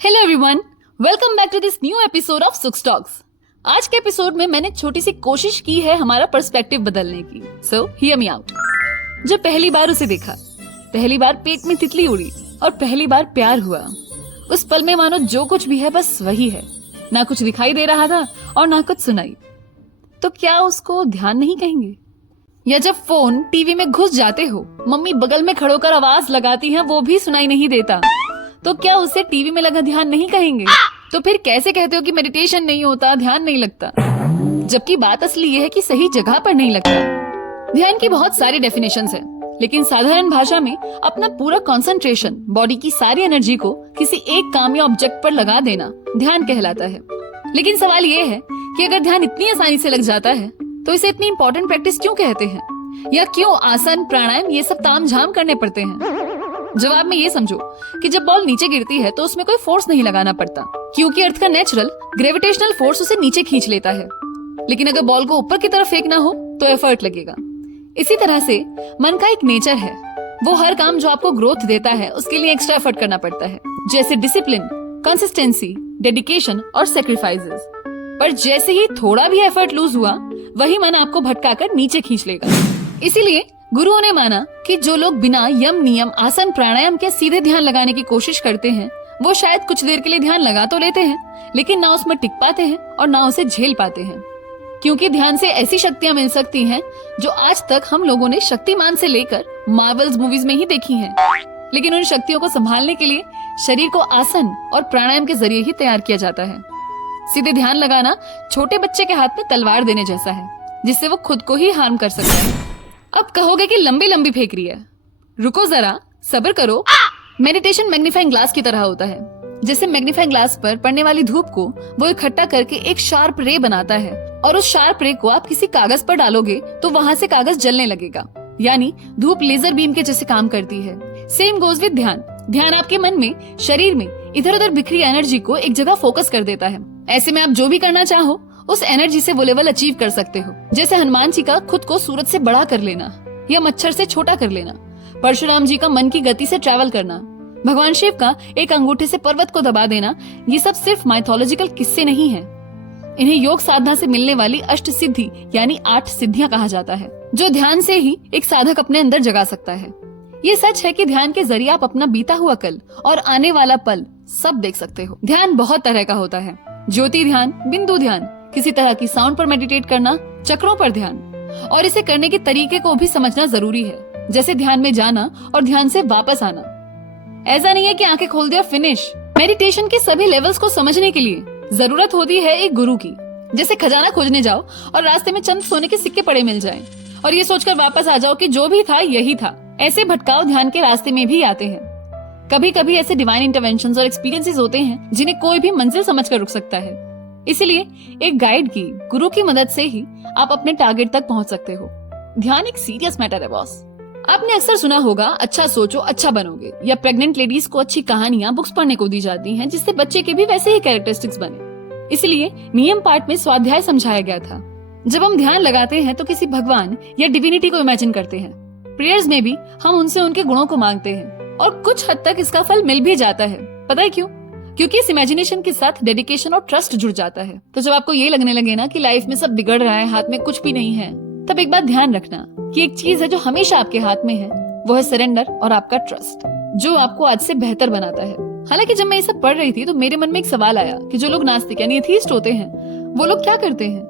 Hello everyone, welcome back to this new episode of सुक्स talks. आज के episode में मैंने छोटी सी कोशिश की है हमारा पर्सपेक्टिव बदलने की। So hear me out. जब पहली बार उसे देखा, पहली बार पेट में तितली उड़ी और पहली बार प्यार हुआ, उस पल में मानो जो कुछ भी है बस वही है। ना कुछ दिखाई दे रहा था और ना कुछ सुनाई। तो क्या उसको ध्यान नहीं कहेंगे? या जब फोन टीवी में घुस जाते हो, मम्मी बगल में खड़ो कर आवाज लगाती हैं, वो भी सुनाई नहीं देता, तो क्या उसे टीवी में लगा ध्यान नहीं कहेंगे? तो फिर कैसे कहते हो कि मेडिटेशन नहीं होता, ध्यान नहीं लगता? जबकि बात असली ये है कि सही जगह पर नहीं लगता। ध्यान की बहुत सारी डेफिनेशंस है, लेकिन साधारण भाषा में अपना पूरा कंसंट्रेशन, बॉडी की सारी एनर्जी को किसी एक काम या ऑब्जेक्ट पर लगा देना ध्यान कहलाता है। लेकिन सवाल ये है कि अगर ध्यान इतनी आसानी से लग जाता है तो इसे इतनी इंपॉर्टेंट प्रैक्टिस क्यों कहते हैं? या क्यों आसन, प्राणायाम ये सब तामझाम करने पड़ते हैं? जवाब में ये समझो कि जब बॉल नीचे गिरती है तो उसमें कोई फोर्स नहीं लगाना पड़ता, क्योंकि अर्थ का नेचुरल ग्रेविटेशनल फोर्स उसे नीचे खींच लेता है। लेकिन अगर बॉल को ऊपर की तरफ फेंकना हो तो एफर्ट लगेगा। इसी तरह से मन का एक नेचर है, वो हर काम जो आपको ग्रोथ देता है उसके लिए एक्स्ट्रा एफर्ट करना पड़ता है, जैसे डिसिप्लिन, कंसिस्टेंसी, डेडिकेशन और सेक्रीफाइसेस। पर जैसे ही थोड़ा भी एफर्ट लूज हुआ, वही मन आपको भटकाकर नीचे खींच लेगा। इसीलिए गुरुओं ने माना कि जो लोग बिना यम, नियम, आसन, प्राणायाम के सीधे ध्यान लगाने की कोशिश करते हैं, वो शायद कुछ देर के लिए ध्यान लगा तो लेते हैं, लेकिन ना उसमें टिक पाते हैं और ना उसे झेल पाते हैं। क्योंकि ध्यान से ऐसी शक्तियां मिल सकती हैं जो आज तक हम लोगों ने शक्तिमान से लेकर मार्वल्स मूवीज में ही देखी हैं। लेकिन उन शक्तियों को संभालने के लिए शरीर को आसन और प्राणायाम के जरिए ही तैयार किया जाता है। सीधे ध्यान लगाना छोटे बच्चे के हाथ में तलवार देने जैसा है, जिससे वो खुद को ही हार्म कर सकता है। अब कहोगे कि लंबी लंबी फेंक रही है, रुको जरा, सब्र करो। मेडिटेशन मैग्नीफाइंग ग्लास की तरह होता है। जैसे मैग्नीफाइंग ग्लास पर पड़ने वाली धूप को वो इकट्ठा करके एक शार्प रे बनाता है, और उस शार्प रे को आप किसी कागज पर डालोगे तो वहाँ से कागज जलने लगेगा। यानी धूप लेजर बीम के जैसे काम करती है। सेम गोज विद ध्यान। ध्यान आपके मन में, शरीर में इधर उधर बिखरी एनर्जी को एक जगह फोकस कर देता है। ऐसे में आप जो भी करना चाहो उस एनर्जी से वो लेवल अचीव कर सकते हो। जैसे हनुमान जी का खुद को सूरज से बड़ा कर लेना या मच्छर से छोटा कर लेना, परशुराम जी का मन की गति से ट्रैवल करना, भगवान शिव का एक अंगूठे से पर्वत को दबा देना, ये सब सिर्फ माइथोलॉजिकल किस्से नहीं है। इन्हें योग साधना से मिलने वाली अष्ट सिद्धि यानी 8 सिद्धियां कहा जाता है, जो ध्यान से ही एक साधक अपने अंदर जगा सकता है। ये सच है कि ध्यान के जरिए आप अपना बीता हुआ कल और आने वाला पल सब देख सकते हो। ध्यान बहुत तरह का होता है। ज्योति ध्यान, बिंदु ध्यान, किसी तरह की साउंड पर मेडिटेट करना, चक्रों पर ध्यान। और इसे करने के तरीके को भी समझना जरूरी है, जैसे ध्यान में जाना और ध्यान से वापस आना। ऐसा नहीं है कि आंखें खोल दिया फिनिश। मेडिटेशन के सभी लेवल्स को समझने के लिए जरूरत होती है एक गुरु की। जैसे खजाना खोजने जाओ और रास्ते में चंद सोने के सिक्के पड़े मिल जाएं, और ये सोचकर वापस आ जाओ कि जो भी था यही था। ऐसे भटकाव ध्यान के रास्ते में भी आते हैं। कभी कभी ऐसे डिवाइन इंटरवेंशंस और एक्सपीरियंसेस होते हैं जिन्हें कोई भी मंजिल समझकर रुक सकता है। इसलिए एक गाइड की, गुरु की मदद से ही आप अपने टारगेट तक पहुंच सकते हो। ध्यान एक सीरियस मैटर है बॉस। आपने अक्सर सुना होगा, अच्छा सोचो अच्छा बनोगे, या प्रेग्नेंट लेडीज को अच्छी कहानियां बुक्स पढ़ने को दी जाती हैं जिससे बच्चे के भी वैसे ही कैरेक्टरिस्टिक्स बने। इसलिए नियम पार्ट में स्वाध्याय समझाया गया था। जब हम ध्यान लगाते हैं तो किसी भगवान या डिविनिटी को इमेजिन करते हैं। प्रेयर्स में भी हम उनसे उनके गुणों को मांगते हैं, और कुछ हद तक इसका फल मिल भी जाता है। पता है क्यों? क्योंकि इस इमेजिनेशन के साथ डेडिकेशन और ट्रस्ट जुड़ जाता है। तो जब आपको ये लगने लगे ना कि लाइफ में सब बिगड़ रहा है, हाथ में कुछ भी नहीं है, तब एक बात ध्यान रखना कि एक चीज है जो हमेशा आपके हाथ में है, वो है सरेंडर और आपका ट्रस्ट, जो आपको आज से बेहतर बनाता है। हालांकि जब मैं ये सब पढ़ रही थी तो मेरे मन में एक सवाल आया कि जो लोग नास्तिक यानी एथीस्ट होते हैं, वो लोग क्या करते हैं?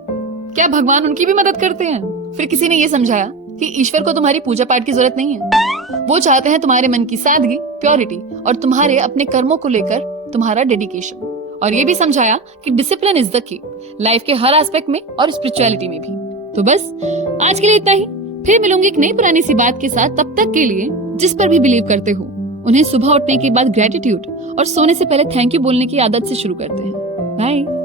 क्या भगवान उनकी भी मदद करते हैं? फिर किसी ने ये समझाया कि ईश्वर को तुम्हारी पूजा पाठ की जरूरत नहीं है। वो चाहते हैं तुम्हारे मन की सादगी, प्योरिटी, और तुम्हारे अपने कर्मों को लेकर तुम्हारा डेडिकेशन। और ये भी समझाया कि discipline is the key, life के हर एस्पेक्ट में और स्पिरिचुअलिटी में भी। तो बस आज के लिए इतना ही। फिर मिलूंगी एक नई पुरानी सी बात के साथ। तब तक के लिए जिस पर भी बिलीव करते हो, उन्हें सुबह उठने के बाद ग्रेटिट्यूड और सोने से पहले थैंक यू बोलने की आदत से शुरू करते हैं। बाय।